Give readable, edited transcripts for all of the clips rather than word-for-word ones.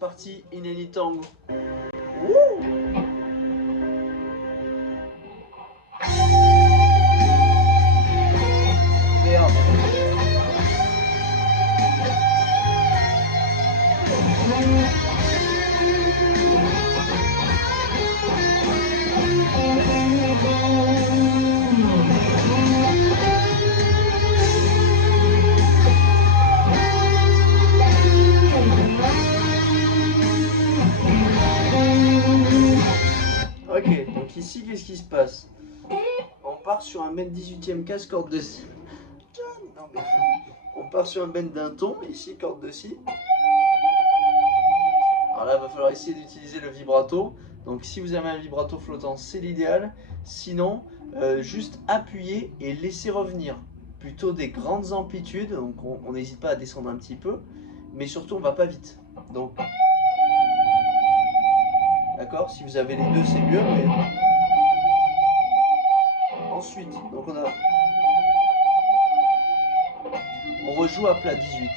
parti, in any tango. Merde. Ok, donc ici, qu'est-ce qui se passe? On part sur un bend 18e casse, corde de si. Non, mais... On part sur un bend d'un ton, ici, corde de si. Alors là, il va falloir essayer d'utiliser le vibrato. Donc si vous avez un vibrato flottant, c'est l'idéal. Sinon, juste appuyer et laisser revenir. Plutôt des grandes amplitudes, donc on n'hésite pas à descendre un petit peu. Mais surtout, on va pas vite. Donc... D'accord, si vous avez les deux, c'est mieux, mais... Ensuite, donc on rejoue à plat 18.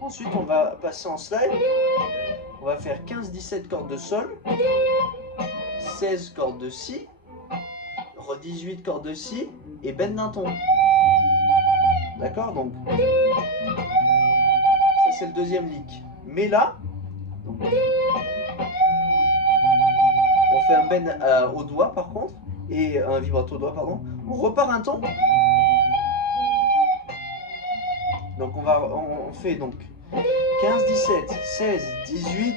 Ensuite, on va passer en slide. On va faire 15-17 cordes de sol, 16 cordes de si, re 18 cordes de si et bend d'un ton. D'accord, donc ça c'est le deuxième lick. Mais là, donc, on fait un bend au doigt par contre, et un vibrato au doigt, pardon. On repart un ton. Donc on fait donc 15, 17, 16, 18.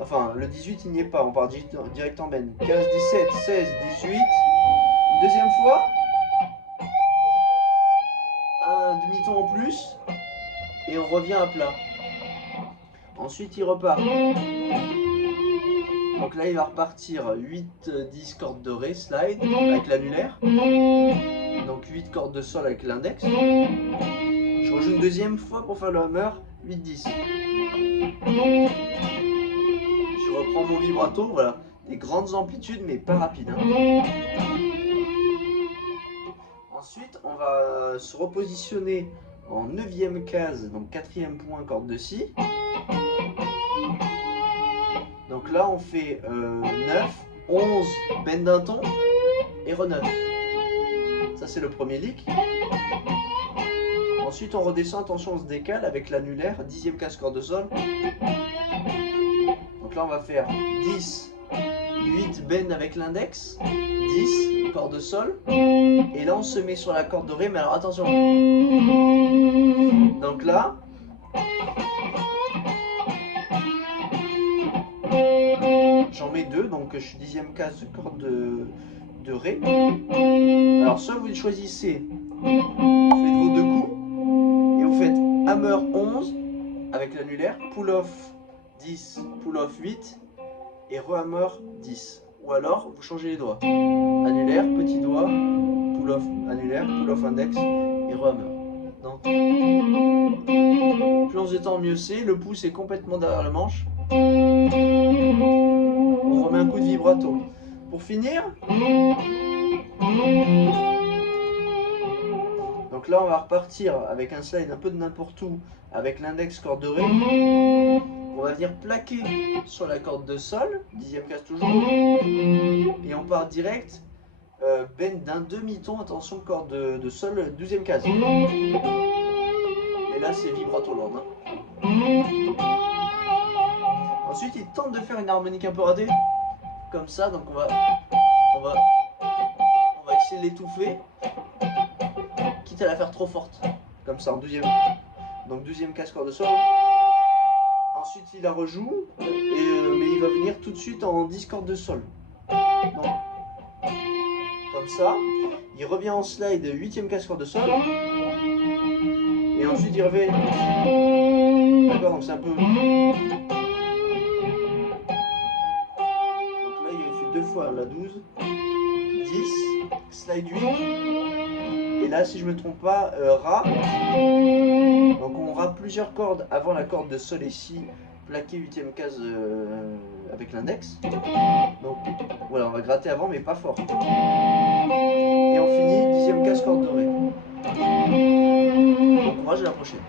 Enfin, le 18 il n'y est pas, on part direct en bend. 15, 17, 16, 18. Une deuxième fois. Un demi-ton en plus. Et on revient à plat. Ensuite il repart. Donc là il va repartir 8, 10 cordes de ré, slide, avec l'annulaire. Donc 8 cordes de sol avec l'index. Je rejoue une deuxième fois pour faire le hammer, 8, 10. Je reprends mon vibrato, voilà. Des grandes amplitudes mais pas rapides. Hein. Ensuite on va se repositionner en 9e case, donc 4e point, corde de si. Donc là on fait 9, 11, bend d'un ton et re 9. Ça c'est le premier lick. Ensuite on redescend, attention on se décale avec l'annulaire, 10e case, corde de sol. Donc là on va faire 10, 8 bend avec l'index, 10 corde de sol. Et là on se met sur la corde de ré, mais alors attention. Donc là, j'en mets deux, donc je suis 10e case de corde de ré. Alors soit vous choisissez, vous faites vos deux coups, et vous faites hammer 11 avec l'annulaire, pull off 10, pull off 8, et re-hammer 10. Ou alors vous changez les doigts. Annulaire, petit doigt, pull off annulaire, pull off index, et re-hammer. Donc, plus on se détend, mieux c'est. Le pouce est complètement derrière le manche. On remet un coup de vibrato. Pour finir, donc là on va repartir avec un slide un peu de n'importe où, avec l'index, corde de ré. On va venir plaquer sur la corde de sol, 10e case toujours, et on part direct, bend d'un demi-ton, attention, corde de sol, 12e case. Et là c'est vibrato lord. Hein. Ensuite il tente de faire une harmonique un peu ratée, comme ça, donc on va essayer de l'étouffer, quitte à la faire trop forte, comme ça en 12e. Donc 12e case, corde de sol. Ensuite il la rejoue, mais il va venir tout de suite en 10 cordes de sol. Donc, comme ça, il revient en slide 8e case, corde de sol. Et ensuite il revient. D'accord, donc c'est un peu. Donc là il fait deux fois la 12, 10, slide 8. Et là, si je me trompe pas, Ra. Donc on Ra plusieurs cordes avant la corde de sol et si, plaqué 8e case avec l'index. Donc voilà, on va gratter avant mais pas fort. Et on finit 10e case, corde de ré. Bon courage, à la prochaine.